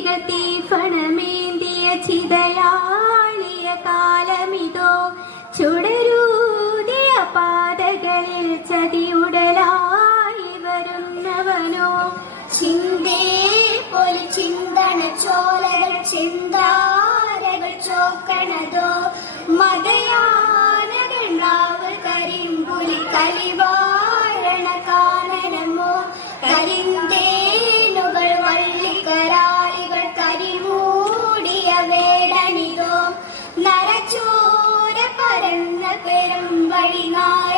ചാമുണ്ടികൾ തീഫണമേന്തിയ ചിതയാളിയ കാലമിതോ. ചുടരൂതിയ പാതകളിൽ ചതിയുടലായി വരുന്നവനോ. ചിന്തേ പൊലി ചിന്തണ ചോലകൾ ചിന്താരകൾ ചോക്കണതോ. മതയാനകൾ നാവ് കരിമ്പുലി കലിവാരണ കാനനമോ. കരിന്തേനുകൾ വള്ളിക്കരാളികൾ പെരും വഴി നായ